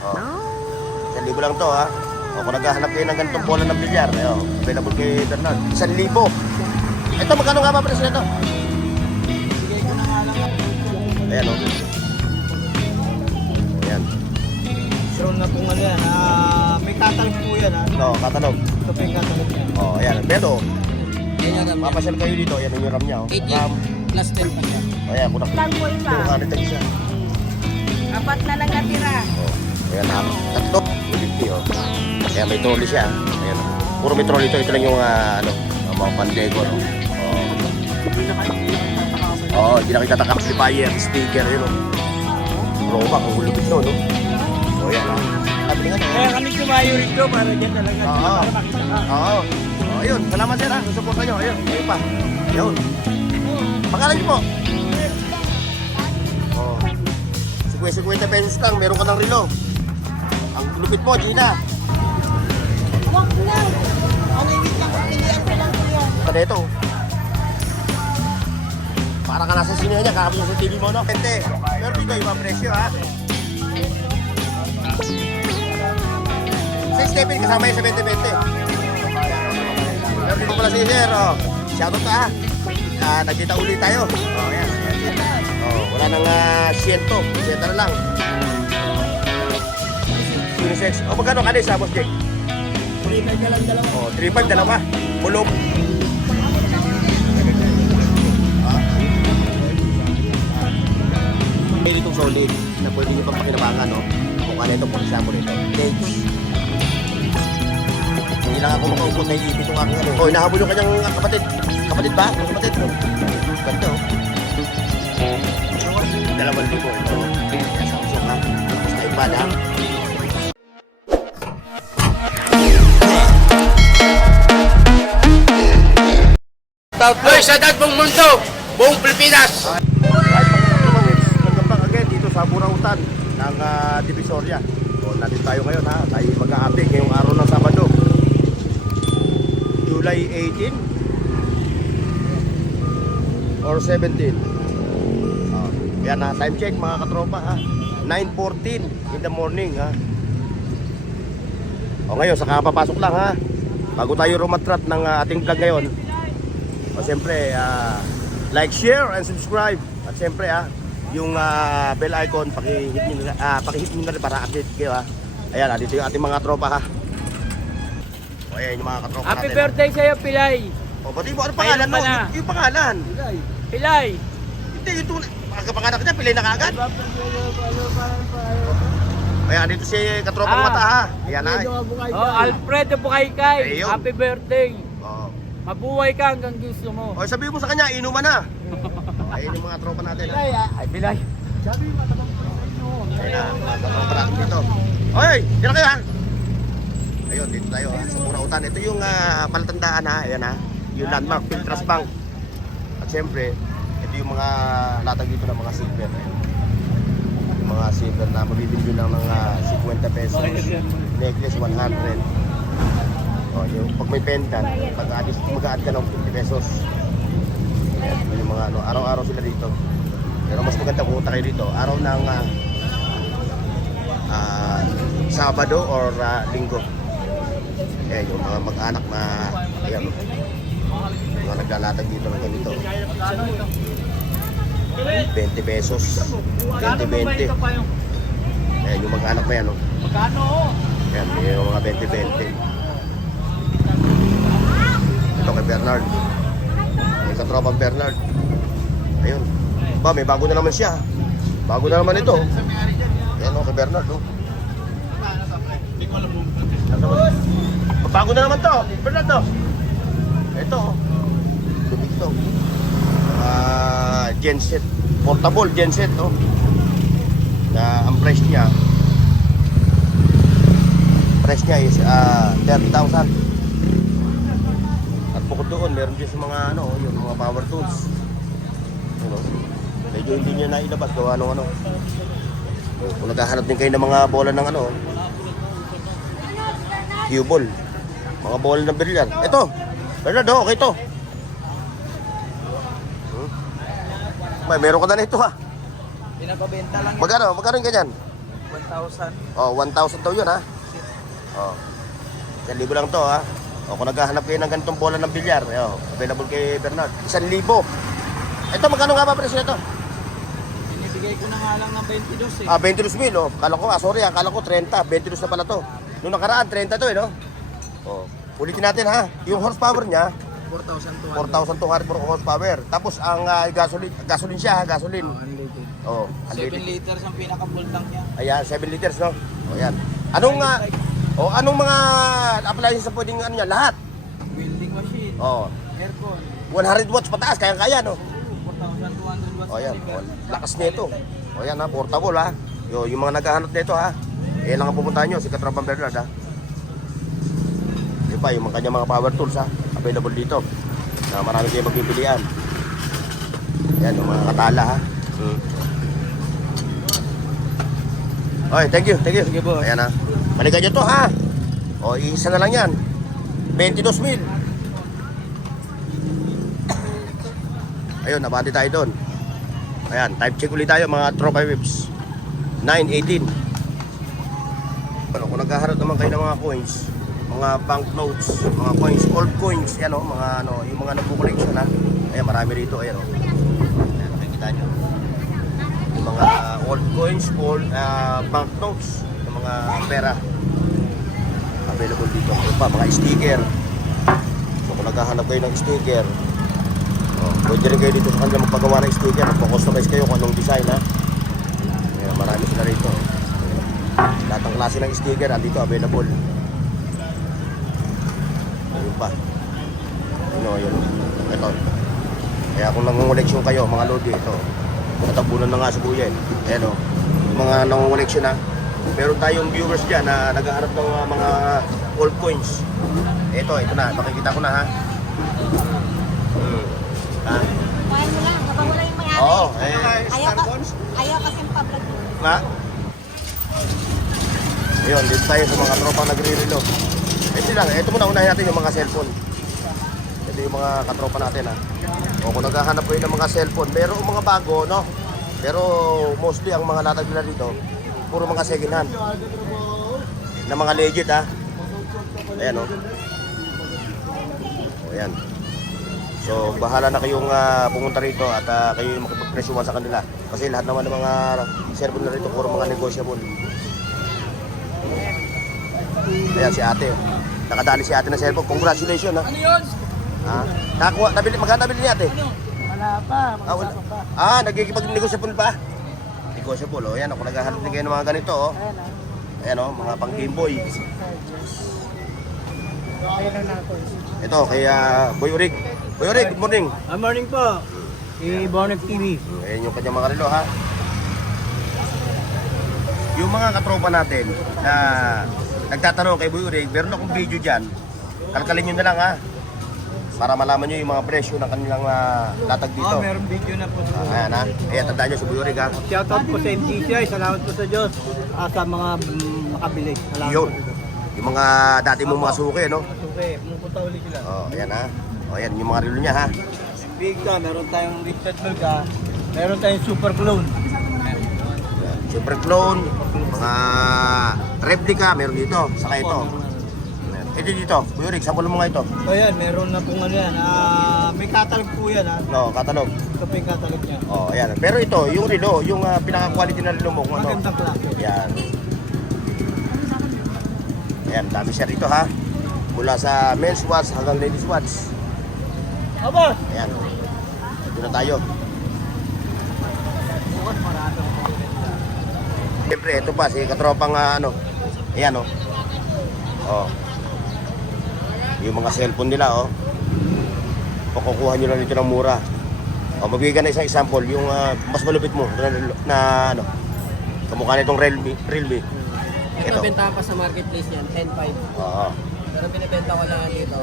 Oh. 1,000 lang to ha. O kung naghahanap kayo ng ganitong bola ng bilyar, available kay Bernard. 1,000. Ito, magkano nga ba presyo nito? Ayan o. Ayan. Show na kung ano yan. May catalog po yan ha. Oo, katalog. Ito pa yung catalog niya. Oo, ayan. Pero, Yan yung RAM niya. mapasyal kayo dito. Ayan yung RAM niya. 8 RAM. plus 10 pa siya. Ayan, kung Lang po isa. nakuha isa. Apat na lang natira. Oh, ayan na. Tatlo. 50 oh. Kaya may trolley siya. Ayan. Puro may trolley ito. Ito lang yung mga pandego. No? Oo, hindi na kita amplifier, sticker yun. Roma, kung hulubit no, no? O yan. Kaya kami sumayo rito para dyan talaga. Oo. Para makita ka. Oo. O yun, salamat sir ha. Susuporta nyo. Ayun, ayun pa. Ayun. Pangalan nyo po. O. 50 pesos lang, meron ka ng relo. Ang lupit mo, Gina. Wag na. Ano yung lang pilihan ko lang yan. Kada ito. Para ka nasa sinihan niya, kakabit sa TV mo, no? Pente. Pero dito, ibang presyo, ha? 6 kasama yung sa 20-20. Pero dito pala si Sir, oh. Shoutout ka, ha? Nagkita ulit tayo. Oh, yan. Oh, wala nang 100. 100 na lang. Unisex. Oh, magkano ka sa Boss Jake? 3 na lang dalawa. Oh, 3-5, dalawa. Bulong. May itong solid na pwede nyo pang pakinabangan, no? Kung ano ito, for example ito. Cage. Hindi lang ako makaupot na iipit itong aking ano. Oh, inahabol yung kanyang kapatid. Kapatid ba? Yung kapatid. Ganda, oh. 2,000 ito. Samsung, ha? Tapos na iPad, ha? Hoy, sa datong mundo, buong Pilipinas. Nagkambang again dito sa Burautan ng Divisoria. So, nandito tayo ngayon ha. Tayo mag-a-update ngayong araw ng Sabado. July 18 or 17. Yan ha, time check mga katropa ha. 9:14 in the morning ha. O ngayon, saka papasok lang ha. Bago tayo rumatrat ng ating vlog ngayon. O siyempre, like, share, and subscribe. At siyempre, yung bell icon, pakihit nyo na rin para update kayo, ha. Ayan, dito yung ating mga tropa, ha. O, ayan yung mga katropa Happy natin. birthday sa'yo, Pilay. O, pati mo, ano pangalan mo? Pilay. Yung pangalan. Pilay. Hindi, yung panganak niya, pilay na kaagad. Ayan, dito si katropang mata, ha. Ayan, ha. Oh, Alfredo Bukaykay. Ayun. Happy birthday. O, Mabuhay ka hanggang gusto mo. sabihin mo sa kanya, inuman na. Ayun yung mga tropa natin, ha. Ay, Pilay. Ayun na, mga katropa natin dito. Oy, dito kayo, ha. Ayun, dito tayo, ha, sa Burautan. Ito yung palatandaan, ha. Ayan, ha. Yung landmark, Piltras Bank. At siyempre, ito yung mga latag dito ng mga silver. Yung mga silver na mabibili lang ng 50 pesos. Necklace, 100. Oh, yung pag may pendant, mag-a-add ka ng 50 pesos. Ayan, yung mga ano, araw-araw sila dito. Pero mas maganda kung punta kayo dito, araw ng Sabado or Linggo. Ayan, yung mga mag-anak na, ayan, mga naglalatag dito ng ganito. 20 pesos. 20-20. Ayan, yung mag-anak na yan, no? Magkano? Ayan, yung mga 20-20. Ito kay Bernard. May katropang Bernard. Ayun. Ba, may bago na naman siya. Bago na naman ito. Ayan o, kay Bernard, no? Bago na naman to. Bernard, no? Ito, oh. Tubig to. Genset. Portable genset, no? Na ang price niya is 30,000. At bukod doon, meron din sa mga ano, yung mga power tools. Ano? Medyo hindi niya nailabas gawa ng ano. Kung naghahanap din kayo ng mga bola ng ano, cue ball. Mga bola ng bilyar. Ito, Bernard, okay to. May meron ka na nito ha. Pinapabenta lang. Magkano yung ganyan? 1,000. Oh, 1,000 daw yun ha. Oh. 1,000 lang to ha. O kung naghahanap kayo ng ganitong bola ng bilyar, available kay Bernard. 1,000. Ito, magkano nga ba presyo ito? Binibigay ko na nga lang ng 22 eh. 22,000 oh. Kala ko, sorry kala ko 30. 22 na pala to. Nung nakaraan, 30 to no? Oh. Ulitin natin ha. Yung horsepower niya, 4,200. 4,200 per horsepower. Tapos ang gasoline siya, gasoline. Unleaded. Oh, 7 liters ang pinaka-full tank niya. Ayan, 7 liters no. Oh, ayan. Anong mga appliances sa pwedeng ano niya? Lahat. Welding machine. Oh. Aircon. 100 watts pataas, kaya no. 4,200 watts. O yan, speaker. lakas nito. O yan ha, portable ha. Yung mga naghahanap nito ha. Lang ang pupuntahan nyo, si Katropang Bernard ha. Yung pa, yung kanyang mga power tools ha. Available dito. Na marami kayo magpipilian. Yan, yung mga katala ha. Okay, thank you. Sige po. Ayan ha. Balikan nyo to ha. O, isa na lang yan. 22,000. Ayun, nabati tayo doon. Ayan, type check ulit tayo mga tropa whips. 918. Ano, kung naghaharap naman kayo ng mga coins, mga banknotes, mga coins, old coins, yan o, mga ano, yung mga nagpo-collection ha. Ayan, marami rito, ayan o. Ayan, nakikita nyo. Yung mga old coins, old banknotes, yung mga pera. Available dito. Ano pa, mga sticker. So kung naghahanap kayo ng sticker, pwede rin kayo dito sa kanila magpagawa ng sticker. Magpo-customize kayo kung anong design ha. Ayan, marami sila rito. Lahat ng klase ng sticker andito available. Ayun pa. Yun. Ito. Kaya kung nangungoleksyon kayo, mga lodi, ito. Natabunan na nga sa buyan. Ayan o. Yung mga nangungoleksyon ha. Meron tayong viewers dyan na naghahanap ng mga old coins. Ito na. Makikita ko na ha. Kuhain mo lang, habang wala yung mga Oo, ayaw kasi pa-vlog mo. nga. Ayun, dito tayo sa mga tropa nagre-reload. Ito lang, ito muna unahin natin yung mga cellphone. Ito yung mga katropa natin ha. O kung naghahanap kayo ng mga cellphone, meron mga bago no. Pero mostly ang mga latag nila dito, puro mga second hand. Na mga legit ha. Ayan o. O yan. So bahala na kayong pumunta rito at kayo yung makipagpresyuhan sa kanila. Kasi lahat naman ng mga cellphone na rito, puro mga negosyable. Ayan si ate. Nakadali si ate ng cellphone. Congratulations ha. Ano yun? Nakakuha, magkano nabili ni ate? Wala pa. Wala. Nagkikipag-negosyable pa? Negosyable, o. Yan, kung naghahanap din kayo ng mga ganito, o. Ayan, o, mga pang Game Boy. Ito, kay Boy Urig. Boy Urig, good morning. Morning po. Bonnet TV. Ayan yung kanyang mga relo, ha. Yung mga katropa natin na nagtatanong kay Boy Urig, meron akong video dyan. Kalkalin nyo na lang, ha. Para malaman nyo yung mga presyo ng kanilang latag dito. Meron video na po. Ayan ha. Ayan, tandaan nyo si Boy Urig ha. Shoutout po sa MGCI. Salamat po sa Diyos. Sa mga makabili. Salamat Yun. po sa Diyos. Yung mga dati mong mga suki, no? Okay, pumupunta ulit sila. Ayan ha. Ayan, yung mga relo niya ha. Big ka, meron tayong Richard Belga. Meron tayong Super Clone. Ayan, Super Clone, mga replica, meron dito. Saka ito. Ayan. Ito dito, Boy Urig, sample mo nga ito. So yan, meron na pong ano yan. May catalog po yan ha. No, katalog. Ito po yung catalog niya. Ayan. Pero ito, yung relo, yung pinaka-quality na relo mo, kung ano. Magandang klase. Ayan. Ayan, dami siya rito ha. Mula sa men's watch hanggang ladies watch. Aba! Ayan. Ito na tayo. Siyempre, ito pa, si katropang ano. Ayan o. Yung mga cellphone nila pakukuha nyo lang dito ng mura. Magbigay na isang example, yung mas malupit mo na ano. Kamukha nitong Realme. Ito benta pa sa marketplace niyan, 10.5. Oo. Pero binibenta ko lang dito,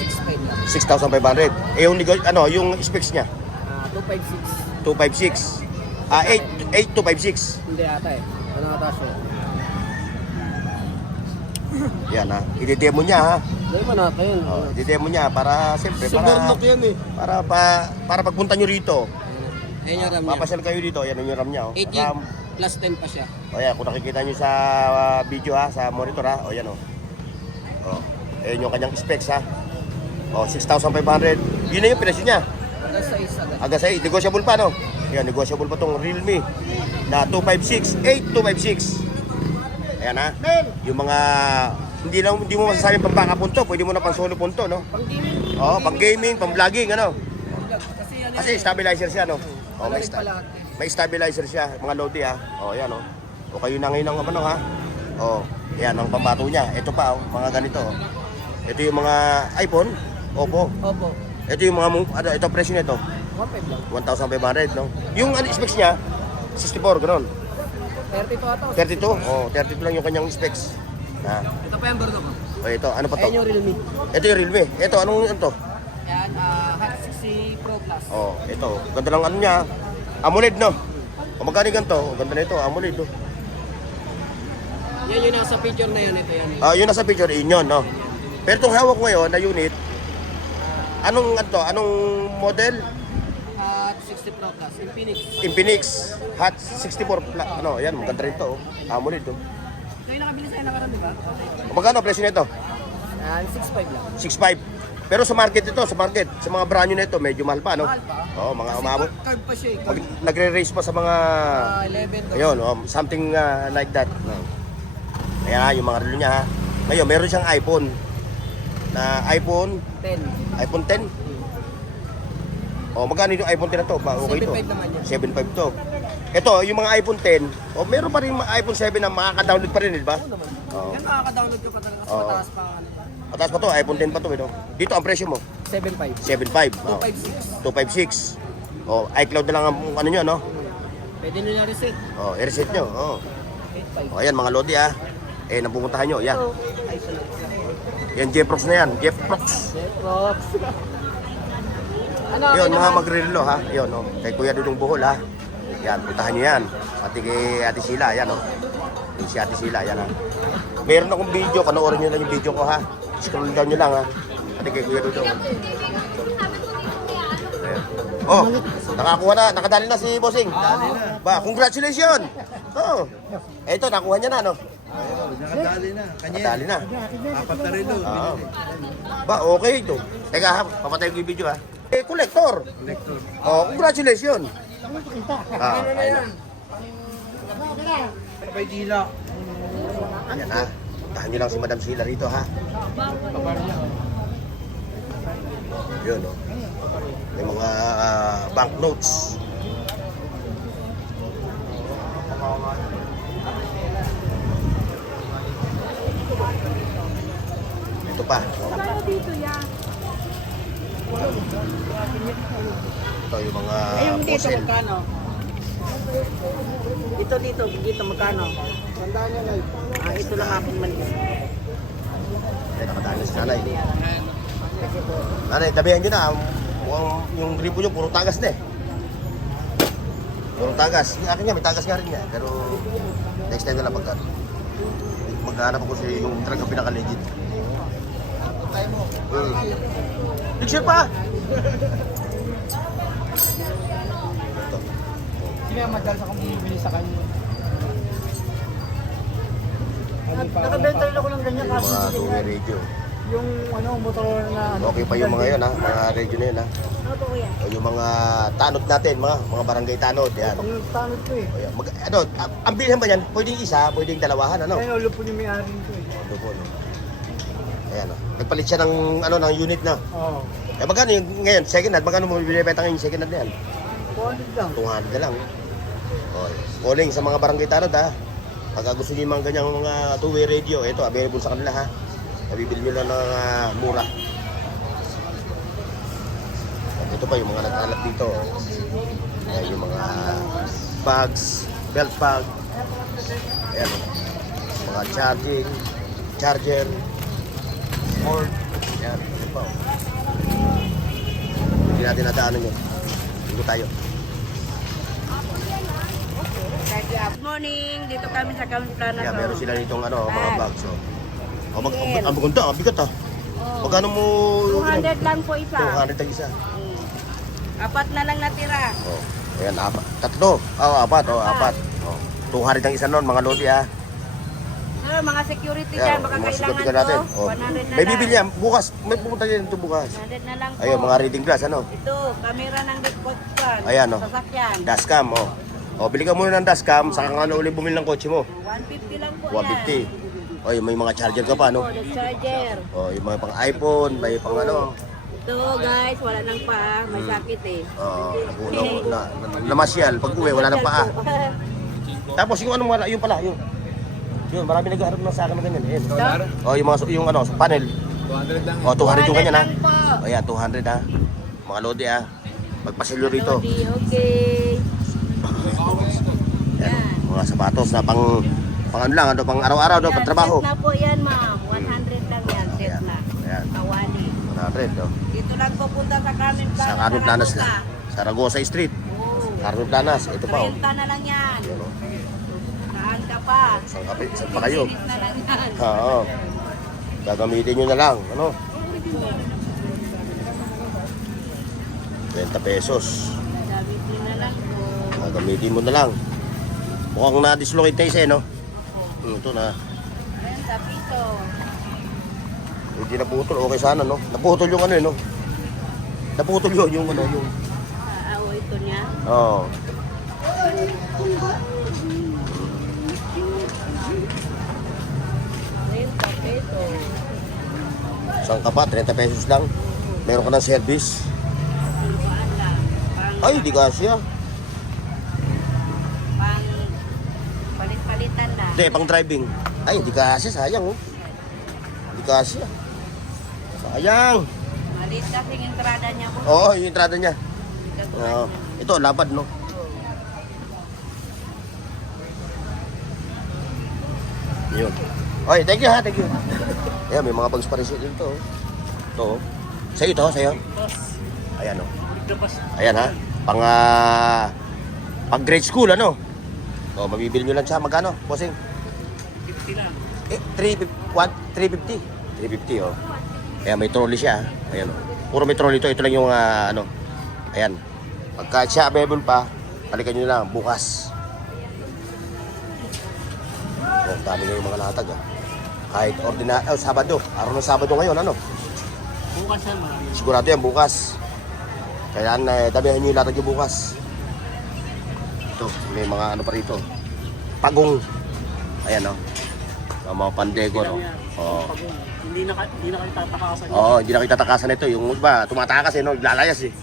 6.5 lang. 6,500. Yung specs niya, 256. 256. 8256. Hindi ata eh. Ano ata siya? Yan ha. I-demo niya ha. Hindi mo natin. I-demo niya para siyempre yan eh. para pagpunta nyo rito. Ayun yung RAM niya. Papasyal kayo dito, yan yung RAM niya. 8 gig. RAM Plus 10 pa siya. O yan, kung nakikita nyo sa video ha, sa monitor ha, o yan o. O, ayun yung kanyang specs ha. O, 6,500. Yun na yung presyo niya. Hanggang sa isa agad. Hanggang sa negotiable pa no? Yan, negotiable pa tong Realme na 256, 8256. Ayan ha. Yung mga, hindi mo masasabing pang baka punto, pwede mo na pang solo punto no? Pang gaming. O, pang gaming, pang vlogging ano? Kasi yan Kasi stabilizer siya no? O, Malaki pa lahat. may stabilizer siya, mga Lodi ha. O, yan o. O, kayo na ngayon ang ano ha. O, yan ang pambato niya. Ito pa o, mga ganito o. Ito yung mga iPhone, Oppo. Opo. Ito yung mga, ito presyo nito. 1.5 lang. 1,500 no? Yung specs niya, 64, gano'n. 30 pa ata. 32, oh, 32 lang yung kanyang specs. Ha? Ito pa yung burdo ko. O, ito, ano pa to? Ayan yung Realme. Ito yung Realme. Ito, anong ano to? Yan, Hot 60 Pro Plus. Oh, ito. Ganda lang ano niya. AMOLED, no? O, magkano ganito? O, ganda na ito, AMOLED, oh. Yan yung nasa picture na yan. Ito yan. Yun nasa picture, yun, no? Pero itong hawak ko ngayon na unit, anong model? Hot 60 Pro Plus. Infinix. Infinix Hot 64 Plus. Ano, yan, maganda rin ito, oh. AMOLED, oh. Ito yung nakabili sa'yo nakaraan, di ba? O, magkano presyo nito? 6.5 lang. 6.5. Pero sa market ito, sa mga brand new na ito, medyo mahal pa, no? Mahal pa. Oo, mga umabot. Curve pa siya eh. Pag nagre-race pa sa mga 11. ayun, something like that. No. Ayan, yung mga relo niya ha. Ngayon, meron siyang iPhone na iPhone 10. 10. Magkano yung iPhone 10 na to? Okay to. 7.5 naman yan. 7.5 to. Ito, yung mga iPhone 10, meron pa rin mga iPhone 7 na makaka-download pa rin, di ba? Oo. Yan makaka-download ka pa talaga kasi Oo. mataas pa. Mataas pa to, iPhone 10 pa to, no? Dito ang presyo mo, 7.5. 7.5. 256. 256. iCloud na lang ang ano nyo, no? Pwede nyo na reset. I-reset nyo. 8.5. Ayan, mga Lodi ah. Napupuntahan nyo, yan. Yan, Jeprox na yan. Jeprox. Ano, Yun, mga magre-relo ha. Yun, no. Kay Kuya Dudong Bohol ha. Yan, puntahan nyo yan. Pati kay Ate Sila, yan, no. Yung si Ate Sila, yan ha. Meron akong video, panoorin nyo lang yung video ko ha. Scroll down nyo lang ha. Pati kay Kuya Dudong. Ayan. Oh, nakakuha na, nakadali na si Bossing. Ba, congratulations. Oh. Eto, nakuha niya na, no. Nakadali na. Nakadali na. Apat na rin doon. Oo. Ba, okay ito. Teka ha, papatay ko yung video ha. Collector. Oh, congratulations. Ayun na. May dila. Ayan ha. Puntahan nyo lang si Madam Sheila rito ha. Yun o. May mga banknotes. Ito pa. Ito yung mga Ayun dito, fossil. magkano? Dito, magkano? Tandaan nyo na. Ito lang aking mali. Ay, nakadaan na si nanay. Nanay, tabihan nyo na. Mukhang yung gripo nyo, puro tagas na eh. Puro tagas. Yung akin nga, may tagas nga rin nga. Pero next time na lang maghanap ako sa yung talagang pinaka-legit. Picture pa! Ito. Sino yung madalas akong bumibili sa kanya? Nakabenta rin ako ng ganyan Yung mga two-way radio. yung motor na Okay pa yung mga yun ha, mga radio na yun ha. Ano to kuya? O yung mga tanod natin, mga barangay tanod. Yan. Ang tanod ko eh. O yan. Ang bilhin ba yan? Pwedeng isa, pwedeng dalawahan, ano? Ayun, ulo po yung may-ari ko eh. Ano po, no? Ayan o. Nagpalit siya ng unit na. Oo. Magkano yung ngayon, second hand? Magkano mo binibenta ngayon yung second hand na yan? 200 lang. 200 na lang. O, calling sa mga barangay tanod ha. Pagka gusto niyo yung mga ganyang mga two-way radio, ito, available sa kanila ha. Nabibili nyo lang ng mura. At ito pa yung mga nag-alap dito. Ayan yung mga bags, belt bag. Ayan o. Mga charger, cord. Ayan, ito pa o. Hindi natin nadaanan yun. Dito tayo. Good morning. Dito kami sa Kamplana. Ayan, meron sila ditong mga Bag. bags o. Ang maganda, ang bigat ha. Magkano mo? 200 lang po isa. 200 ang isa. Apat na lang natira. Oh, ayan, apat. Tatlo. Apat. Apat. Oh. 200 ang isa nun, mga lodi ha. Sir, mga security Ayan, dyan, baka mga kailangan sigaw natin. to. Oh. 100 na May lang. bibili yan, bukas. May pumunta din ito bukas. 100 na lang po. Ayun, mga reading glass, ano? Ito, camera ng report card. Ayan, oh. Sasakyan. Dashcam, oh. O, bili ka muna ng dashcam, saka ka na uli bumili ng kotse mo. 150 lang po 150. O, yung may mga charger ka pa, no? Oh, the charger. O, yung mga pang iPhone, may pang ano. Ito guys, wala nang paa. May sakit eh. Namasyal. Pag uwi, wala nang paa. Tapos yung ano, yung pala, yung marami naghaharap ng sa akin na ganyan. Ayan. O, yung mga, yung ano, sa panel. 200 lang. O, 200 yung ganyan, ha? lang po. O, yan, 200, ha? Mga lodi, ha? Magpasilyo rito. Okay. Yan, mga sapatos na pang ano lang, ano, pang araw-araw, no, pang trabaho. Set na po yan ma'am. 100 lang yan. Set Ayan. na. Ayan, Kawali. 100, no? Dito lang pupunta sa Carmen Planas. Sa Carmen Planas Zaragoza. na. Saragosa Street. Oo. Carmen Planas. Ito pa, oh. 30 na lang yan. Ayan, oh. Saan ka pa? Saan pa kayo? Sinis na lang yan. Oo. Gagamitin nyo na lang. Ano? 20 pesos. Gamitin na lang po. Gagamitin mo na lang. Mukhang na-dislocate tayo sa'yo, no? Ito na. 30 piso. Hindi naputol. Okay sana, no? Naputol yung ano, no? Naputol yun, yung ano, yung... Ito niya. Oo. Peso. Saan ka pa? 30 pesos lang. Meron ka ng service. Paan lang. Ay, di kasya. Pang palit-palitan na. Hindi, pang driving. Ay, di kasya. Sayang, oh. Di kasya. Sayang. Malit kasi yung entrada niya po. Oo, yung entrada niya. Oo. Ito, labad, no? Yun. Oy, thank you ha, thank you. Ayan, may mga bags pa rin dito. Oh. Ito, oh. Sa'yo ito, sa'yo. Ayan, oh. Ayan ha. Pang grade school, ano? O, mabibili nyo lang siya. Magkano, bossing? 50 lang. 350. 350, oh. Ayan, may trolley siya. Ayan, oh. Puro may trolley ito. Ito lang yung, ano. Ayan. Pagka siya available pa, balikan nyo lang bukas. Oh, dami nga yung mga latag, ah. Kahit Sabado. Araw ng Sabado ngayon, ano? Bukas yan, marami. Sigurado yan, bukas. Kaya damihan nyo yung latag yung bukas. Ito, may mga ano pa rito. Pagong. Ayan, oh. Ang mga pandego, no? Oo. Hindi na kayo tatakasan. Oo, hindi na kita takasan ito. Yung iba, tumatakas eh, no? Lalayas eh.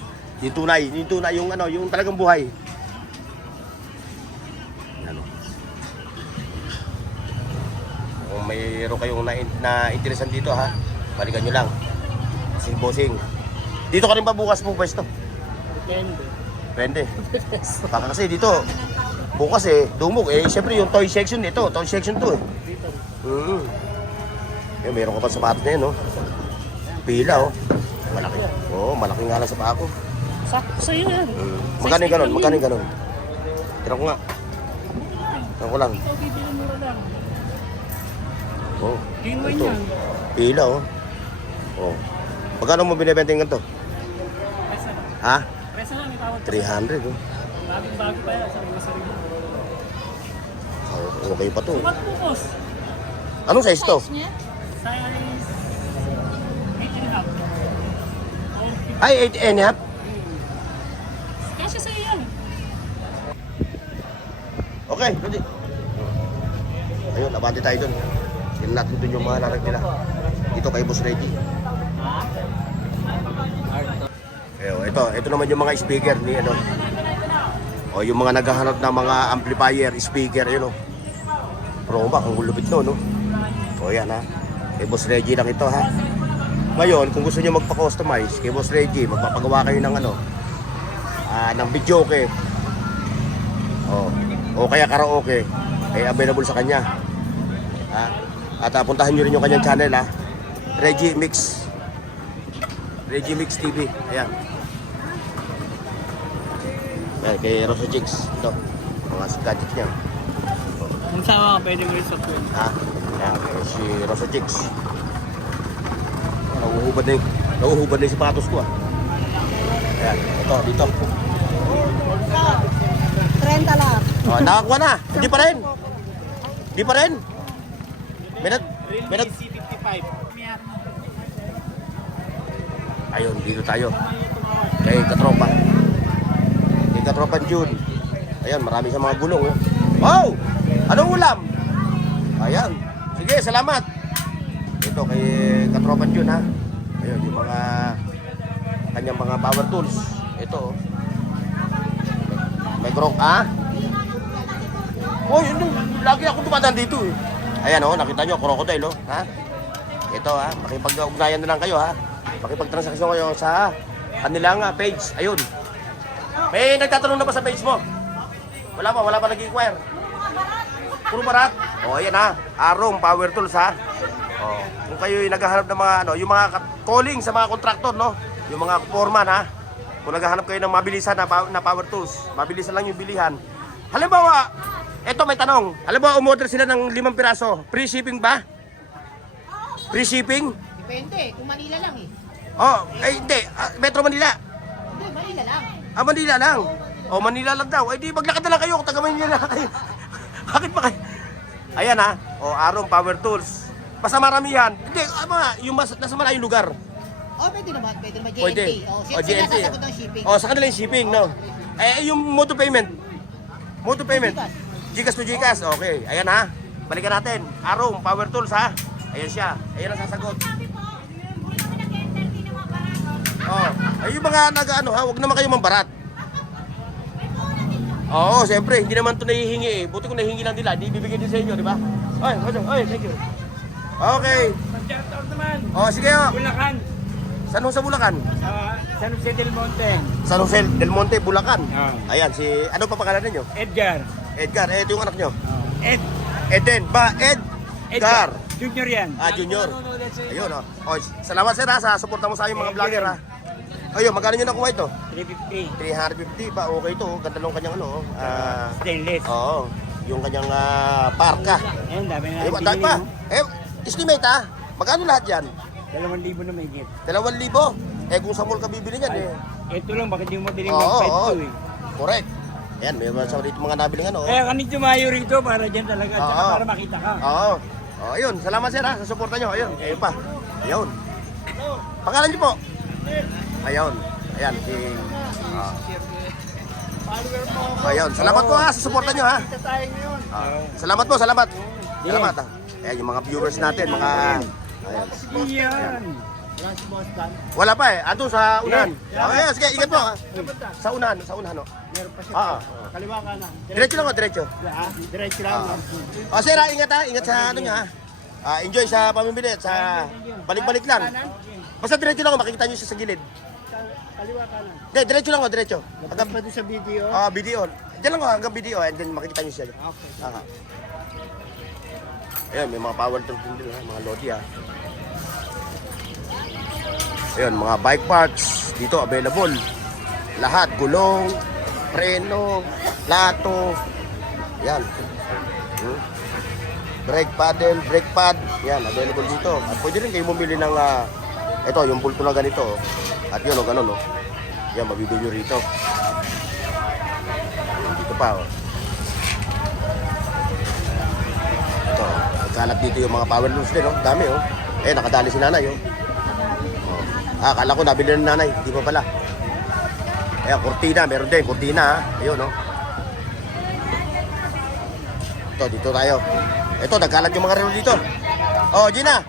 Yung tunay, yung ano, yung talagang buhay. Ano? Kung mayroon kayong na-interesan dito, ha? Balikan nyo lang. Si Bossing. Dito ka rin ba bukas po, pwesto? Depende. Depende. Baka kasi dito, bukas eh, dumog eh. Siyempre yung toy section ito, toy section to eh. Dito. Yung meron ka pa sapatos na yun, no? Pila, oh. Malaki yan. Oo, malaki nga lang sa paa ko. Sakto sa'yo yan. Magkano yung ganon? Magkano yung ganon? Tira ko nga. Tira ko lang. Ito, bibili mura lang. Oh, Ginwan ito. yan. Pila, oh. Oh. Magkano mo binibenta yung ganito? Presa lang. Ha? Presa lang, itawad ko. 300, oh. Bagong-bago pa yan. Sabi mo sarili. Oh, okay pa to. Sukat po, boss. Anong size to? Size 8.5. Ay, 8 and a half. Kasi sa'yo yan. Okay, ready. Ayun, abante tayo dun. Sila natin dun yung mga lalag nila. Dito kay Boss Reggie. Ayun, ito naman yung mga speaker ni ano. O yung mga naghahanap ng mga amplifier, speaker, yun o. Promac, ang gulupit no. O yan ha. Kay Boss Reggie lang ito ha. Ngayon, kung gusto nyo magpa-customize, kay Boss Reggie, magpapagawa kayo ng ano, ng videoke. O kaya karaoke, ay available sa kanya. At puntahan nyo rin yung kanyang channel ha. Reggie Mix TV. Ayan. Ayan, kay Rosa Chicks. Ito, mga gadgets niya. Kung saan ka pwede mo isap yun. Ayan, si Rosa Chicks. Nauhubad na yung sapatos ko. Ayan, ito, dito. 30 lang. Oh, nakakuha na. Hindi pa rin. Hindi pa rin. Minat. C55. Ayun, dito tayo. Kay Katropa. Kay Katropa June. Ayan, marami sa mga gulong. Oh. Wow! Anong ulam? Ayan. Sige, salamat. Ito kay Katropa June ha. Ayun, yung mga kanyang mga power tools. Ito. Oh. May krok, ah? Oh, yun. Lagi ako dumadaan dito eh. Ayan oh, nakita nyo, crocodile oh. Ha? Ito ha, makipag-ugnayan na lang kayo ha. Makipag-transaksyon kayo sa kanilang page. Ayun. May nagtatanong na ba sa page mo? Wala pa nag-inquire. Puro barat. O, ayan ha. Arong Power Tools ha. O, kung kayo naghahanap ng mga ano, yung mga calling sa mga kontraktor, no? Yung mga foreman ha. Kung naghahanap kayo ng mabilisan na power tools, mabilisan lang yung bilihan. Halimbawa, eto may tanong. Halimbawa, umorder sila ng 5 piraso. Free shipping ba? Free shipping? Depende, kung Manila lang eh. Oh, ay hindi. Metro Manila. Hindi, Manila lang. Manila lang. Oh, Manila lang daw. Ay di maglakad na lang kayo kung taga Manila lang kayo. Bakit pa kayo? Ayan ha. Oh, Arong Power Tools. Basta maramihan. Hindi, yung nasa malayong lugar. Oh, pwede naman GNT. Pwede. Oh, Oh, sila GNT. sasagot ng shipping. Oh, sa kanila yung shipping, no? Yung moto payment. Moto payment. Gcash to Gcash. Okay. Ayan ha. Balikan natin. Arong Power Tools ha. Ayan siya. Ayan ang sasagot. Oh, ay yung mga nag-ano ha, wag naman kayo mambarat. Oo, siyempre, hindi naman ito nahihingi eh. Buti kung nahihingi lang nila, di bibigyan din sa inyo, di ba? Ay, thank you. Okay. Mag-shoutout naman. Oh, sige oh. Bulacan. Saan ho sa Bulacan? San Jose del Monte. San Jose del Monte, Bulacan. Ah. Ayan, ano pa pangalan ninyo? Edgar. Edgar, ito yung anak nyo. Ed. Eden, ba? Edgar. Junior yan. Junior. Ayun oh. Oh, salamat sir ha, sa suporta mo sa aming mga vlogger ha. Ayun, magkano nyo nakuha ito? 350. 350 ba? Okay ito, ganda nung kanyang ano. Stainless. Oo, yung kanyang parka. Ayun, dami na. Ayun, dahil pa. Estimate ha, magkano lahat yan? 2,000 na may git. 2,000. Kung sa mall ka bibili yan eh. Ito lang, bakit di mo dinig Oo, mag-5 eh. correct. Ayan, may mga sa dito mga nabiling ano. Kaya kami tumayo rito para dyan talaga, tsaka Oo. para makita ka. Oo. Oh, ayun, salamat sir ha, sa suporta nyo. Ayun, ayun pa. Ayun. Pangalan nyo po? Ayun. Ayan, ayun, salamat po ha, sa suporta nyo ha. Salamat po, salamat. Salamat ha. Ayan, yung mga viewers natin, mga... Ayan. Iyan. Wala pa eh, ando sa unahan. Okay, sige, ingat po ha. Sa unahan no. Meron pa siya. Oo. Kaliwa ka na. Diretso lang o, diretso. Diretso lang. O sir ha, ingat ha, ingat sa ano nyo ha. Enjoy sa pamimili at sa balik-balik lang. Basta diretso lang o, makikita nyo siya sa gilid. Kaliwa ka na. Hindi, diretso lang o, diretso. Hanggang pa doon sa video. Video. Diyan lang o, hanggang video and then makikita nyo siya. Okay. Ayan, may mga power tools din ha, mga lodi ha. Ayan, mga bike parts dito available. Lahat, gulong, preno, plato. Yan. Brake paddle, brake pad. Yan, available dito. At pwede rin kayo bumili ng ito, yung bulto na ganito. At yun o, ganun o. Yan, mabibili rito. Yan, dito pa o. Ito, nagkalat dito yung mga power tools din o. Dami o. Nakadali si nanay o. Akala ko nabili ng nanay, hindi pa pala. Ayan, kurtina, meron din, kurtina ha. Ayun, no. Ito, dito tayo. Ito, nagkalat yung mga relo dito. Oh, Gina,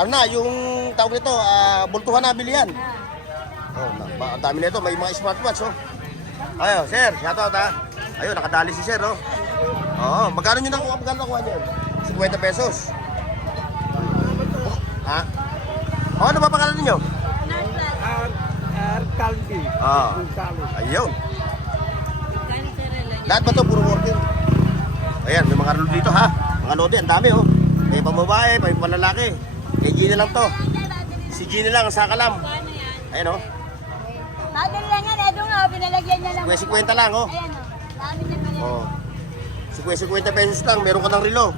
ano na, yung tawag nito, bultuhan na bilihan. Oh, ang dami nito, may mga smartwatch, oh. Ayun, sir, shoutout ha. Ayun, nakadali si sir, oh. Oo, magkano nyo nakuha niyo? 50 pesos. Ha? Ano ba pangalan ninyo? Arcaldi. Ayun. Lahat ba ito? Puro working. Ayan, may mga relo dito ha. Mga lodi, ang dami oh. May pambabae, may panlalaki. Kay Gina lang to. Si Gina lang, sa kalam. Ayan oh. Madali lang yan, edo nga, pinalagyan niya lang. 50 lang oh. Ayan o, dami niya pa rin. 50 pesos lang, meron ka ng relo.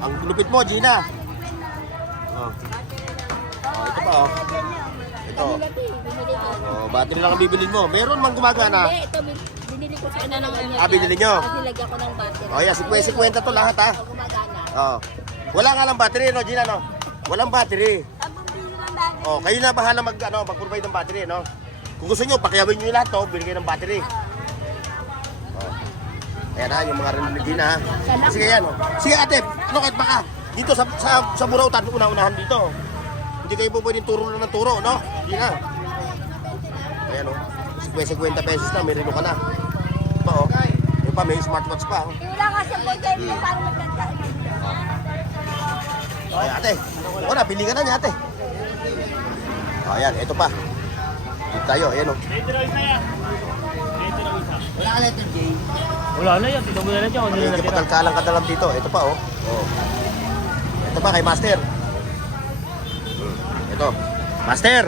Ang lupit mo, Gina. Ito pa oh. Ito. Battery lang ang bibilin mo. Meron mang gumagana. Hindi, ito Binili ko sa kanya ng ano. Binili nyo? Tapos nilagyan ko ng battery. Oh, yan, 50 to lahat ha. Gumagana. Oh. Wala nga lang battery, no, Gina, no? Walang battery. Ang bumili lang dahil. Oh, kayo na bahala mag-provide ng battery, no? Kung gusto nyo, pakiyawin nyo yung lahat to, bili kayo ng battery. Oh. Ayan ha, yung mga rin ni Gina ha. Sige yan, oh. Sige ate, ano kahit baka, dito sa Burautan, una-unahan dito. Hindi kayo po pwedeng turo na ng turo, no? Gina. Ayan o, 50 pesos na, may relo ka na. Ito o, yung pa, may smartwatch pa. Oh. Wala kasi po dyan. Parang magkanta. Ay, ate, wala, pili ka na niya, ate. O, ayan, ito pa. Dito tayo, ayan o. Wala ka letter J. Wala na yan, tito mo na lang dyan. May patalkalang ka na lang dito. Ito pa, oh. Oh. Ito pa kay Master. Ito. Master!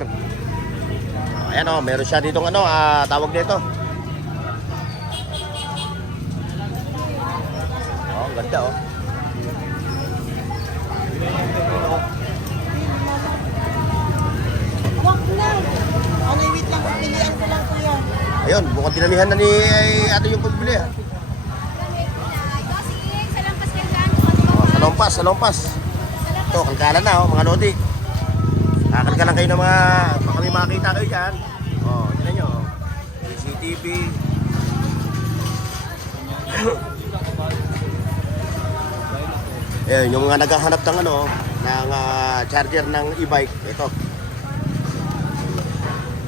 Ayan, oh. Meron siya ditong tawag nito. Oh, ang ganda, oh. Wag na. Ano, wait lang. Pilihan ko lang kuya. Ayun, mukhang dinamihan na ni ate yung pagbili, ha. Oh, salompas. Ito, kalkalan na, oh, mga lodi. Kakalkalan kayo ng mga, baka may makita kayo dyan. Oh, tignan nyo, oh. CCTV. Ayun, yung mga naghahanap ng ng charger ng e-bike, ito.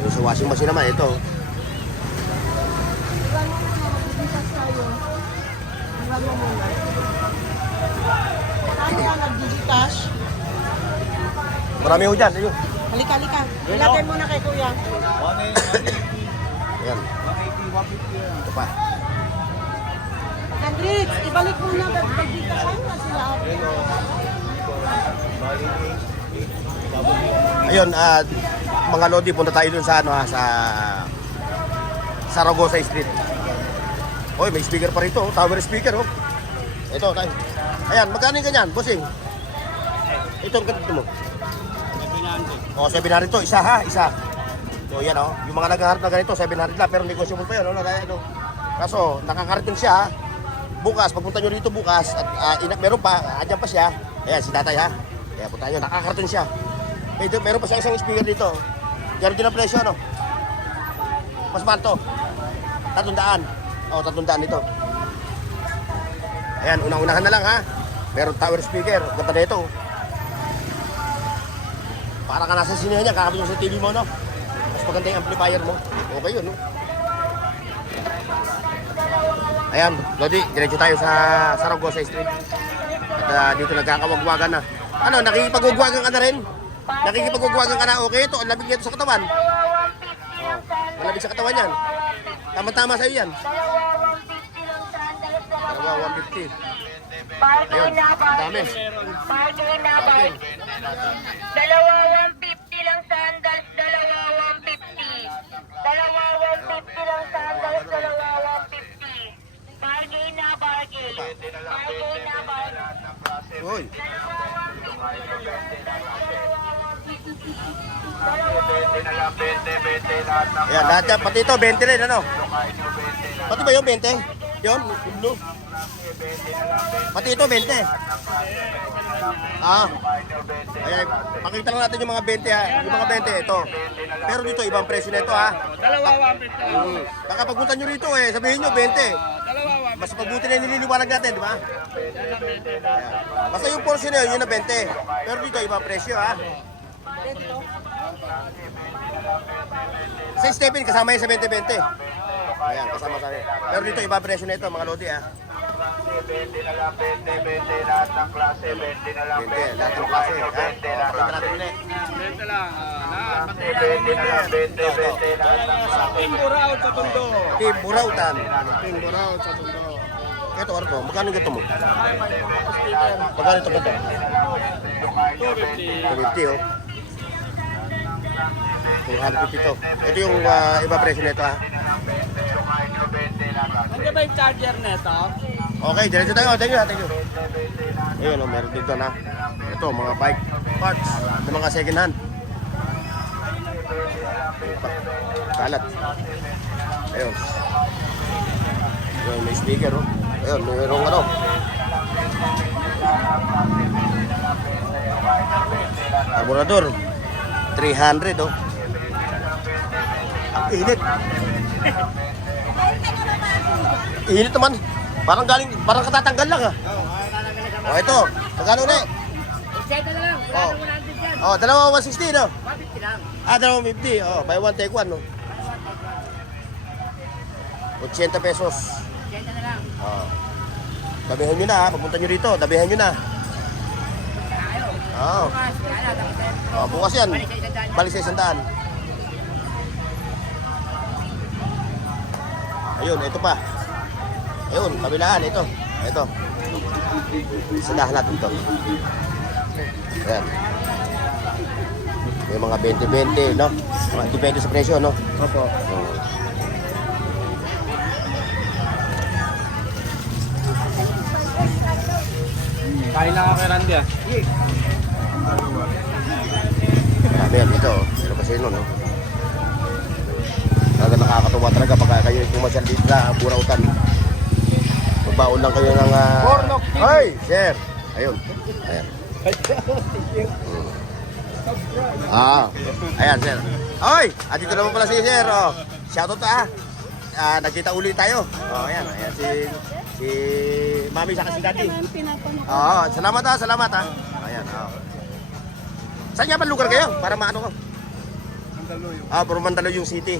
Yung sa washing machine naman, ito. Ano ka nag-digitash? Marami ho dyan, ayun. Halika. Ilagay mo na kay kuya. Ayan. Ito pa. Hendrix, ibalik mo na. Nag-digitash na sila. Ayun, mga lodi, punta tayo dun sa sa Saragosa Street. Oy, may speaker pa rito, tower speaker, oh. Ito, tayo. Ayan, magkano yung ganyan, bossing? Ito ang ganito mo. 700. Oh, 700 to, isa ha, isa. So, yan, oh. Yung mga naghaharap na ganito, 700 lang, pero negotiable pa yun, ano. Kaso, nakakarating siya, ha. Bukas, pagpunta nyo dito bukas, at meron pa, andyan pa siya. Ayan, si tatay, ha. Kaya punta nyo, nakakarating siya. Meron pa siya isang speaker dito. Diyan din ang presyo, ano. Mas mahal to. 300. Oh, 300 nito. Ayan, unang-unahan na lang ha. Meron tower speaker. Ganda na ito. Para ka nasa sinihan niya, kakabit mo sa TV mo, no? Mas maganda yung amplifier mo. Okay yun, no? Ayan, Lodi, diretso tayo sa Saragosa Street. At dito nagkakawagwagan na. Ano, nakikipagwagwagan ka na rin? Nakikipagwagwagan ka na, okay? Ito, ang labig nito sa katawan. Oh, malabig sa katawan yan. Tama-tama sa'yo yan. Dalawa, 150. Ayun, ang dami. Parking na ba? Dalawa 150 lang sandals, dalawa 150. Dalawa 150 lang sandals, dalawa 150. Bargain na bargain. Bargain na bargain. Uy. Ayan, lahat yan. Pati ito, 20 rin, ano? Pati ba yung 20? Yun, blue. Pati ito, 20. Ayan, pakita lang natin yung mga 20 ha. Yung mga 20, ito. Pero dito, ibang presyo na ito ha. Dalawa 150. Baka pagpunta nyo rito sabihin nyo 20. Mas mabuti na yung nililiwanag natin, di ba? Ayan. Basta yung portion na yun na 20. Pero dito, ibang presyo ha. Sa Stephen, kasama yan sa 20-20. Ayan, kasama sa akin. Pero dito, ibang presyo na ito, mga lodi ha. 20 na lang, 20 lahat ng klase, 20 na lang, 20, lahat ng klase. Pakita natin ulit. 20 lang. Lahat. 20 na lang, 20 lahat ng klase. Team Buraut sa Tondo. Team Burautan. Team Buraut sa Tondo. Ito, ano to? Magkano ganito mo? Magkano ito ganito? 250. 250 oh. 250 to. Ito yung iba presyo nito ha. Ano ba yung charger neto? Okay, diretso tayo. Thank you. Ayun, meron dito na. Ito, mga bike parts ng mga second hand. Kalat. Ayun. Ayun, may speaker, oh. Ayun, mayroong ano. Carburetor. 300, oh. Ang init. Init naman. Parang katatanggal lang, ah. Oh, ito. Magkano na eh? Oh, dalawa 160, no? 150 lang. Ah, dalawa 50. Oh, buy one, take one, no? 80 pesos. 80 na lang. Oh. Dabihan nyo na, ha? Pagpunta nyo dito, dabihan nyo na. Oh. Oh, bukas yan. Balik sa 100. Ayun, ito pa. Ayun, kabilaan, ito. Ito. Sinahan natin to. Ayan. May mga 20-20, no? Depende sa presyo, no? Opo. Kain lang ako kay Randy ah. Marami yan dito, oh. Pero kasi nun, no? Talaga nakakatuwa talaga pagka kayo pumasyal dito sa Burautan. Magbaon lang kayo ng... Ay, sir! Ayun. Ayan. Ayan, sir. Oy! Dito naman pala si sir, oh. Shoutout nagkita ulit tayo. Oh, ayan. Ayan si Mami sa si Daddy. Salamat ha. Ayan, Saan nga ba lugar kayo? Para maano ko? Mandaluyong. Puro Mandaluyong City.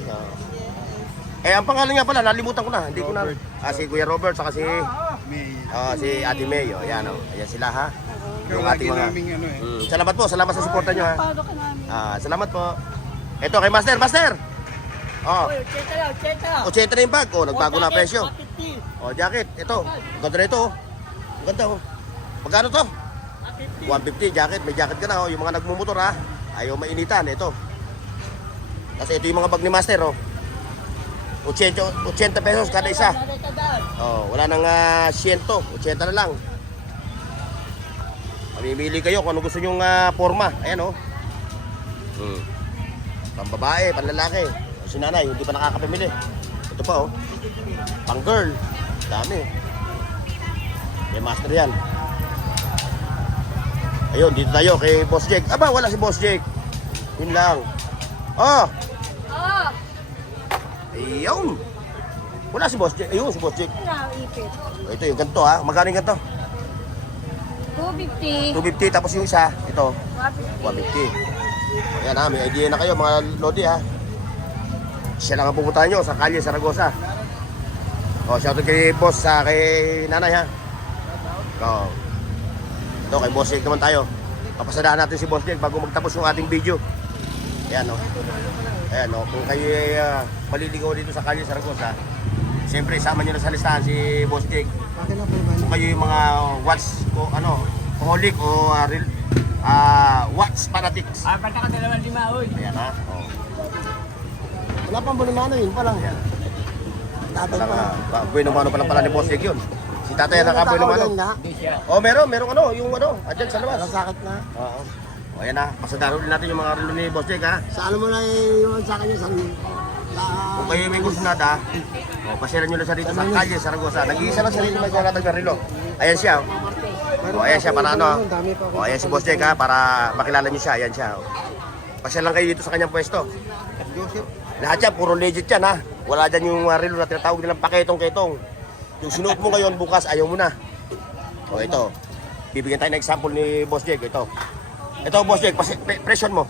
Ang pangalan nga pala, nalimutan ko na. Hindi ko na. Si Kuya Robert, saka si Ate May. Ayan, ayan sila, ha. Yung ating mga... Salamat po, salamat sa suporta nyo, ha. Salamat po. Ito kay Master. Oh. 80 na yung bag. Oh, nagbago na presyo. Oh, jacket. Ito. Ganda na ito, oh. Ganda, oh. Magkano to? 150 jacket. May jacket ka na, oh. Yung mga nagmumotor, ha. Ayaw mainitan. Ito. Kasi ito yung mga bag ni Master, oh. 80 pesos kada isa. Oh, wala nang 100. 80 na lang. Mamimili kayo kung ano gusto nyong forma. Ayan, oh. Pambabae, panlalaki. Si nanay, hindi pa nakakapamili. Ito pa, oh. Pang girl. Dami. May Master yan. Ayun, dito tayo kay Boss Jake. Aba, wala si Boss Jake. Yun lang. Oh! Ayun. Wala si Boss Jake. Ayun, si Boss Jake. Ito yung ganito, ha. Magkano yung ganito? 250. 250. Tapos yung isa, ito. 150. Ayan, ha. May idea na kayo, mga Lodi, ha. Siya lang ang pupuntahan nyo sa Kalye, Saragosa. Oh, shoutout kay Boss, kay nanay, ha. Oh. Ito, kay Boss Jake naman tayo. Papasadahan natin si Boss Jake bago magtapos yung ating video. Ayan, no. Ayan, no. Kung kayo maliligaw dito sa Kalye, Saragosa, siyempre, sama nyo na sa listahan si Boss Jake. Kung kayo yung mga watch o holic o watch fanatics. Basta ka 2,500, oy. Ayan, ha. Oh. Wala pang bulimano, yun pa lang. Ayan. Bueno mano pala ni Boss Jake yun. Si tatay na kapoy naman. Oh, meron yung adyan sa labas. Sakit na. Oo. O ayan na, pasadaro din natin yung mga relo ni Boss Jake, ha. Sa mo na yung sa kanya sa Kung kayo may gusto nata, pasyalan nyo lang siya dito sa Kalye, Saragosa. Nag-iisa lang siya dito magkaratag ng relo. Ayan siya. Ayan siya para ayan si Boss Jake, ha, para makilala nyo siya. Ayan siya. Pasyalan kayo dito sa kanyang pwesto. Lahat yan, puro legit yan, ha. Wala dyan yung relo na tinatawag nilang paketong-ketong. Yung sinuot mo ngayon, bukas ayaw mo na. O ito, bibigyan tayo ng example ni Boss Jake. Ito, Boss Jake, presyon mo.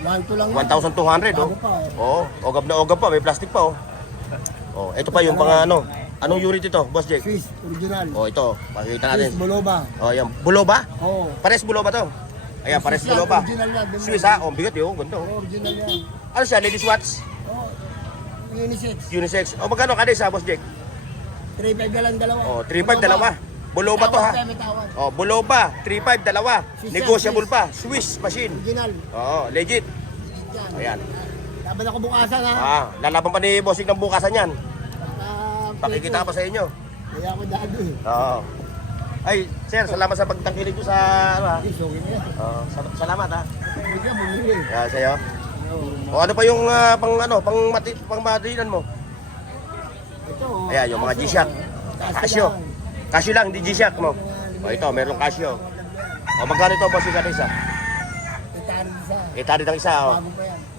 1,200, oh. Oo, ogab na ogab pa, may plastic pa, oh. Oh, ito pa yung pang anong unit ito, Boss Jake? Swiss, original. Oh, ito, pakikita natin. Swiss, Buloba. Oh, yan, Buloba? Oo. Pares Buloba to. Ayan, pares Buloba. Original yan. Swiss, ha? Oh, bigat yun, ganda, oh. Original yan. Ano siya, ladies watch? Unisex. Unisex. O, magkano kada isa, Boss Jake? 3.5 na lang dalawa. Oh, 3.5 dalawa. Buloba to, ha? Oh, Buloba, 3.5 dalawa. Negotiable pa. Swiss machine. Original. Oo, legit. Ayan. Laban ako bukasan ha. Lalaban pa ni Bossing ng bukasan yan. Pakikita pa sa inyo. Kaya ako dado eh. Oo. Ay, sir, salamat sa pagtangkilig ko sa Sorry na yan. Salamat, ha. Hindi ka bumili. Sa'yo. Oo. O ano pa yung pang madinan mo? Ito. Ayan, yung mga G-Shock. Casio. Casio lang, hindi G-Shock mo. O ito, meron Casio. O magkano ito, boss, yung isa? Itari ng isa, o.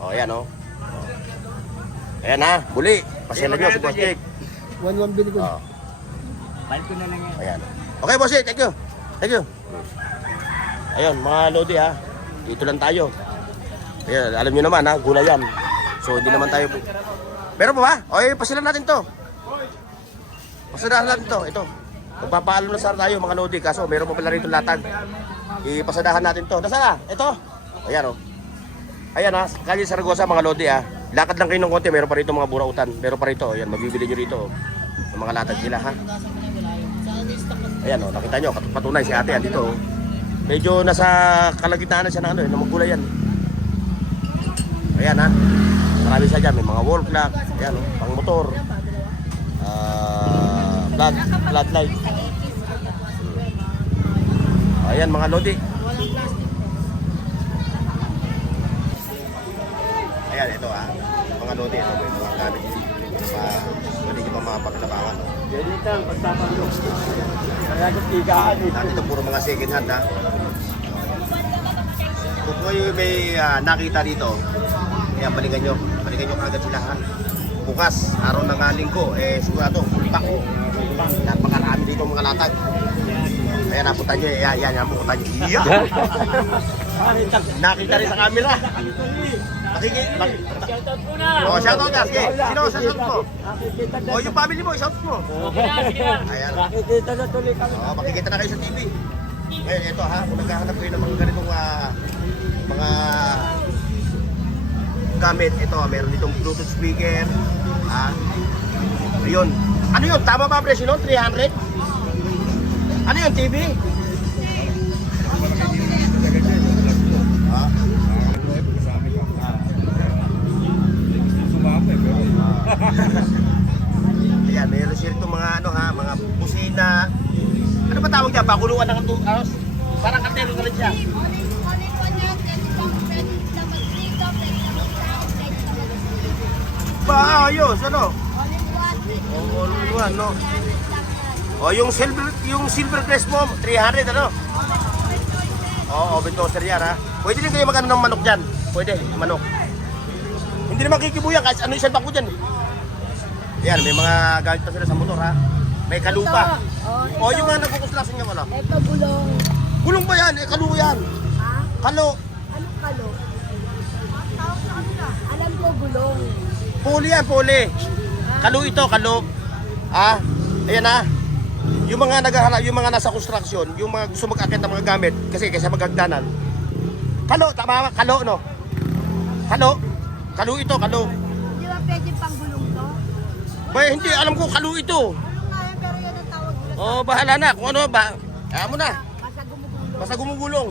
O, ayan, o. Ayan ha, muli. Pasyalan nyo si Boss Jake. 1-1 bili ko. O, Balik ko na lang yan. ayan. Okay, Boss Jake, thank you. Thank you. Ayun, mga Lodi ha. Dito lang tayo. Ayan, alam nyo naman ha, gulay yan. So, hindi naman tayo... Meron pa ba? Okay, pasyalan natin to. Pasadahan natin to, ito. Magpapaalam na sana tayo mga Lodi, kaso meron pa pala rito latag. Ipasadahan natin to. Nasaan na? Ito. Ayan o. Ayan ha, Kalye Saragosa mga Lodi ha. Lakad lang kayo ng konti, meron pa rito mga burautan. Meron pa rito, ayan, mabibili nyo rito. Yung mga latag nila ha. Ayan o, nakita nyo, patunay si ate andito. Medyo nasa kalagitnaan na siya ng ng magkulay yan. Ayan ha. Marami siya dyan, may mga wall clock, ayan o, pang motor. Floodlight. Ayan mga Lodi. Ayan ito ha. Mga Lodi, ito may mga gamit. Pwede nyo pa mga paglabangan. Ganito, pagpapalo. Kaya nagtigaan eh. Dati ito puro mga second hand ha. Kung kayo may nakita dito, ayan balikan nyo. Balikan nyo kagad sila ha. Bukas, araw ng linggo, sigurado, pulpak. Napakarami dito mga latag. Ayan, napunta nyo, ayan, napunta nyo. Iya! Nakita rin sa camera. Shoutout po na. Oh, shoutout na, sige. Sino sa shout mo? O, yung family mo, shout mo. Ayan. Nakikita na tuloy kami. Oh, makikita na kayo sa TV. Ngayon, ito ha, kung naghahanap kayo ng mga ganitong mga gamit, ito, meron ditong Bluetooth speaker. Ayun. Ano yun? Tama ba presyo nun? 300? Ano yun? TV? Ayan, meron siya rito mga mga busina. Ano ba tawag dyan? Pakuluan ng house? Parang kartero na rin siya. Ba, ayos, ano? All in one, no? O, yung silver crest mo, 300, ano? Oo, oven toaster yan, ha? Pwede din kayo magano ng manok dyan. Pwede, manok. Hindi naman kikibuyan, kasi ano isang bako dyan. Yan, may mga gamit pa sila sa motor, ha? May kalupa. O, yung mga nagkukuslasan niya, wala. Ito bulong. Gulong ba yan? Kalo yan. Ha? Kalo. Anong kalo? Alam ko gulong. Puli yan, puli. Kalo ito, kalo. Ayan ha. Yung mga naghahanap, yung mga nasa construction, yung mga gusto mag-akit ng mga gamit, kasi kaysa maghagdanan. Kalo, tama ba? Kalo, no? Kalo. Kalo ito, kalo. Di ba pwede pang gulong to? Ba, hindi, alam ko, kalo ito. Gulong nga yan, pero yan ang tawag nila. Oh, bahala na. Kung ano ba, kaya mo na. Basta gumugulong. Basta gumugulong.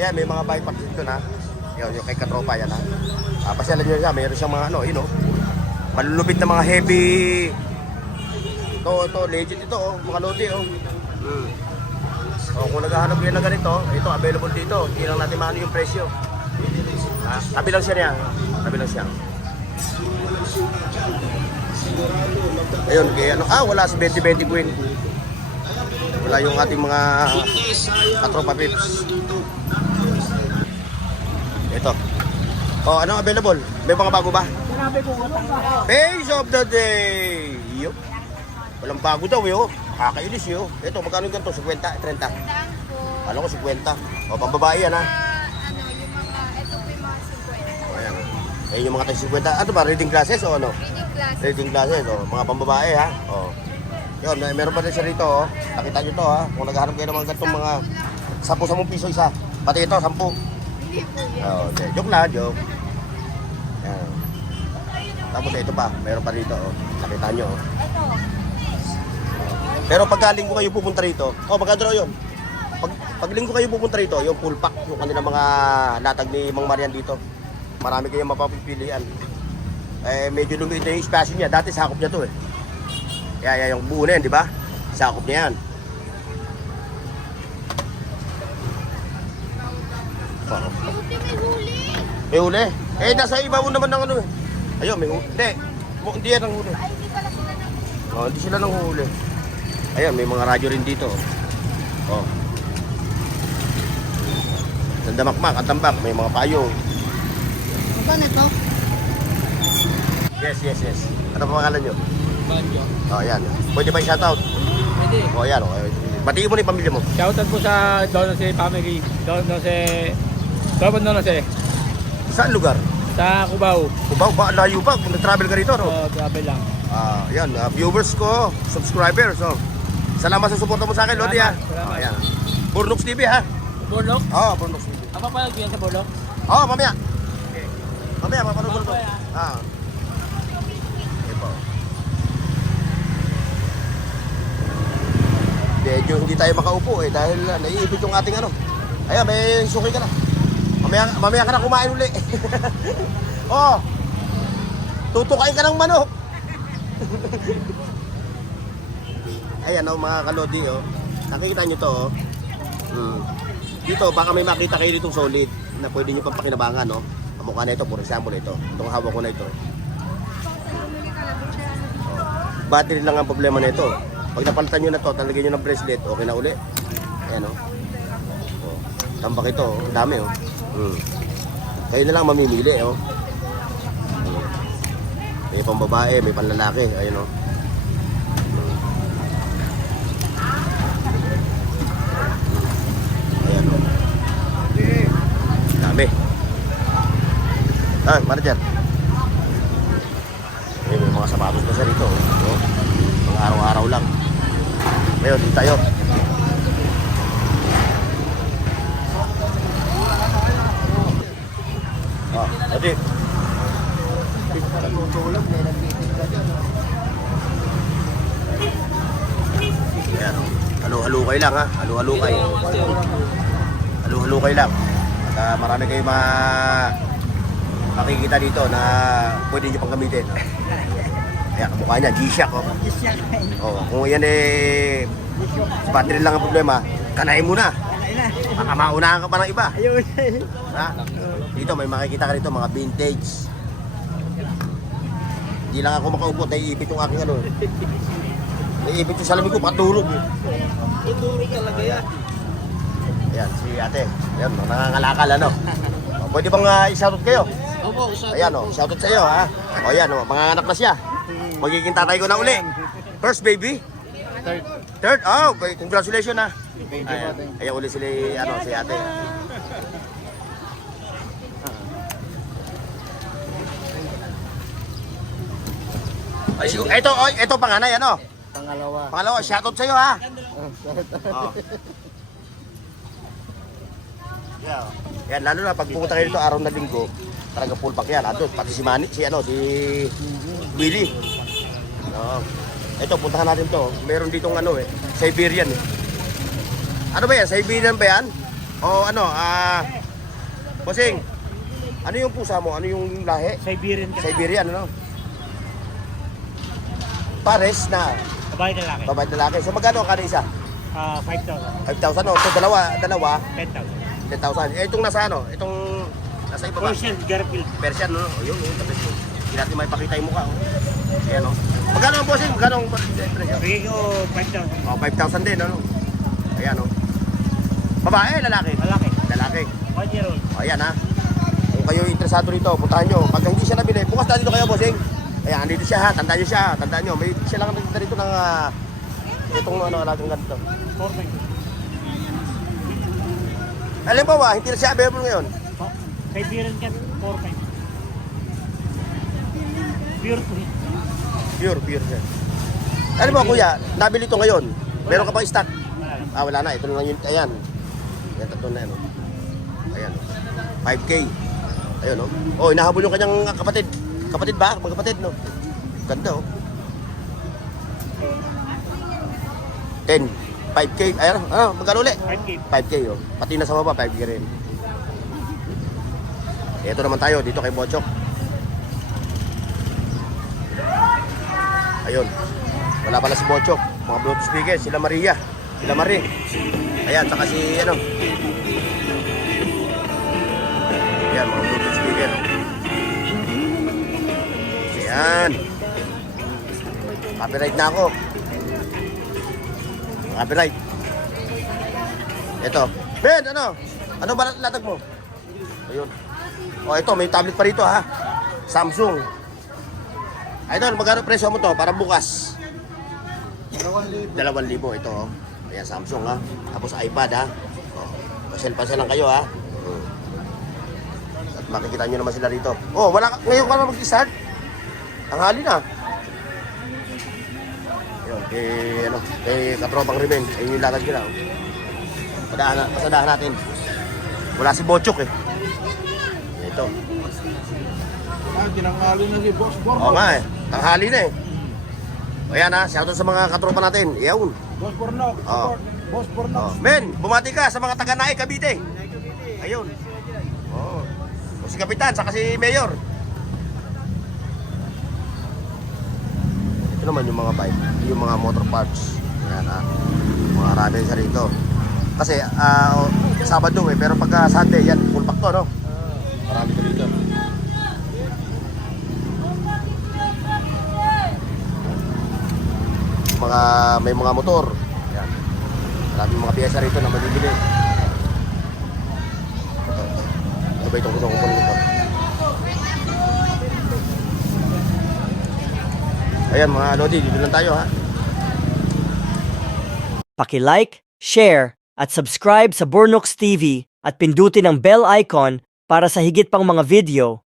Ayan, may mga bike parts dito na. Yung kay katropa yan ha. Pasyalan nyo siya, mayroon siyang mga malulupit na mga heavy. Ito, legit ito mga Lodi kung naghahanap kayo na ganito, ito available dito. Hindi lang natin maano yung presyo. Tabi lang siya niya. Tabi lang siya. Ayun, kaya wala si 20-20 Queen. Wala yung ating mga katropa pips. Ito. Oh, ano available? May mga bago ba? Sinabi ko nga Page of the day. Yup. Walang bago daw yo. Kakainis yo. Ito, magkano ganito? 50, 30. Alam ko 50. O, pambabae yan ha. Yung mga, ito po yung mga 50. O, yan. Ayun yung mga tayo 50. Ano ba? Reading classes o ano? Reading class. Reading classes o. Mga pambabae ha. O. Yun, meron pa rin siya rito o. Nakita nyo to ha. Kung naghahanap kayo ng mga ganitong mga 10 piso isa. Pati ito, 10. Hindi po yan. Oh, okay. Joke lang, joke. Yan. Tapos ito pa, meron pa rito oh. Nakita nyo oh. Ito. Pero pag linggo kayo pupunta rito, magkano yun? Pag linggo kayo pupunta rito, yung full pack, yung kanilang mga latag ni Mang Marian dito. Marami kayong mapapipilian. Medyo lumiit na yung espasyo niya. Dati sakop niya to eh. Kaya yung buo na yan, di ba? Sakop niya yan. Buti may huli. May huli? Eh, nasa iba mo naman ng ano eh. Ayun, may huli. Hindi. Hindi yan ang huli. Oh, hindi sila nang huli. Ayan, may mga radyo rin dito. Oh. Nandamakmak at tambak, may mga payo. Saan ito? Yes. Ano pa pangalan nyo? Banjo. Oh, ayan. Pwede ba i-shoutout? Pwede. Oh, ayan. Oh. Batiin mo na yung pamilya mo. Shoutout po sa Don Jose family. Don Jose Saan lugar? sa Cubao. Cubao ba? Layo ba? Kung nag-travel ka rito, no? Travel lang. Ayan, viewers ko, subscribers. So, salamat sa suporta mo sa akin, Lodi, ha? Salamat. Ayan. Burnox TV, ha? Borlok? Oo, Burnox TV. Ako pa nagbiyan sa Borlok? Oo, mamaya. Mamaya, mapanood ko. Ito. Medyo hindi tayo makaupo eh dahil naiipit yung ating ano. Ayan, may suki ka na. Mamaya ka na kumain uli. Oh. Tutukain ka ng manok. Ayan oh, mga kalodi oh. Nakikita nyo to oh. Dito baka may makita kayo ditong solid na pwede nyo papakinabangan no. Ang mukha na ito, for example ito. Itong hawak ko na ito. Battery lang ang problema na ito. Pag napalitan nyo na to, talagyan nyo ng bracelet, okay na uli. Ayan o. Oh. Tambak ito, oh. Dami o. Oh. Kayo na lang mamimili o. Oh. May pang babae, may pang lalaki. Ayan o. Oh. Ayan o. Oh. Dami. Mana dyan? May mga sapatos na sa rito. Oh. Mga araw-araw lang. Ngayon, dito tayo. Adi. Ayan. Halo-halukay lang ha. Halo-halukay. Halo-halukay lang. At marami kayo makikita dito na pwede nyo pang gamitin. Ayan, kamukha niya, G-Shock oh. Oh, kung yan eh battery lang ang problema, kanain mo na. Baka maunahan ka pa ng iba. Ha? Dito may makikita ka dito mga vintage. Hindi lang ako makaupo, naiipit yung aking ano. Naiipit yung salamin ko, patulog eh. Tuturo talaga yan. Ayan, si ate. Ayan, nangangalakal ano. O, pwede bang i-shoutout kayo? Opo, isa. Ayan o, shoutout sa iyo ha. O ayan o, manganganak na siya. Magiging tatay ko na uli. First baby? Third? Oh, okay. Congratulations ha. Ayan uli sila, ano, si ate. Ay, ito panganay, ano? Pangalawa, shoutout sa iyo ha. Oh. Yeah. Yan, lalo na pag pumunta kayo dito araw na linggo, talaga full pack yan. Andun, pati si Manny, si Willie. No. Ito, puntahan natin to. Meron ditong ano eh, Siberian eh. Ano ba yan? Siberian ba yan? O ano, Bossing, ano yung pusa mo? Ano yung lahi? Siberian, ano? Pares na. Babae na laki. Babae na laki. So magkano kada isa? 5,000. 5,000 no? So dalawa. 10,000. 10,000. Eh, itong nasa ano? Itong nasa ibaba. Garfield. Persian, no? O yun, tapos yun. Hindi natin may pakita yung mukha. Oh. Ayan, no? Magkano ang bossing? Magkano ang presyo? Bigay ko 5,000. Oh, 5,000 din, ano? Ayan, no? Babae, lalaki? Malaki. Lalaki. 1 year old. O, ayan, ha? Kung kayo interesado rito, puntahan nyo. Pag hindi siya nabili, bukas na dito kayo, bossing. Ayan, andito siya, ha? Tandaan nyo siya, ha? Tandaan nyo. May siya lang nagdita rito ng itong ano, alagang ganito. 4,000. Alam ba ba, hindi na siya available ngayon? Siberian cat, 4,500. Pure po yun. Pure siya. Alam mo, kuya, nabili ito ngayon. Meron ka bang stock? Wala. Wala na. Ito na lang yun. Ayan. Ayan, tatlo na yan. Oh. Ayan. Oh. 5K. Ayun, oh. Oh, inahabol yung kanyang kapatid. Kapatid ba? Magkapatid, no? Ganda, oh. 10. 5K. Ayun, ano? Magkano ulit? 5K. 5K, oh. Pati na sa baba, 5K rin. Ito naman tayo, dito kay Bochok. Ayun. Wala pala si Bochok. Mga Bluetooth speaker, sila Maria. Sila Marie. Ayan, saka si ano. Ayan, mga Bluetooth speaker. sticker. Ayan. Copyright na ako. Copyright. Ito. Ben, ano? Ano ba latag mo? Ayun. O, ito, may tablet pa rito, ha? Samsung. Idol, magkano presyo mo to para bukas? 2,000 ito, oh. Ayan, Samsung, ha? Tapos iPad, ha? O, pasel-pasel lang kayo, ha? At makikita nyo naman sila rito. Oh, ngayon ka na mag-start? Ang hali na. Ayun, katropang Rimen. Ayun yung latag nila, oh. Pasadahan natin. Wala si Bochok, eh. Ito. Tinanghali na si Boss Oo nga, eh. Tanghali na, eh. O yan, ha? Shoutout sa mga katropa natin. Iyawn. Boss Pornok. Oo. Boss Pornok. Oh. Men, bumati ka sa mga taga-Naik, Cavite. Ayun. Oh. O si Kapitan, saka si Mayor. Ito naman yung mga bike, yung mga motor parts. Ayan, ha. Mga ramen sa rito. Kasi, Sabado, eh. Pero pagka Sunday, yan, full pack to, no? Marami to rito. May mga motor. Ayan. Maraming mga piyesa rito na mabibili. Ito ba itong gusto ko nito? Ayan mga Lodi, dito lang tayo, ha? Paki-like, share, at subscribe sa Bornox TV at pindutin ang bell icon para sa higit pang mga video.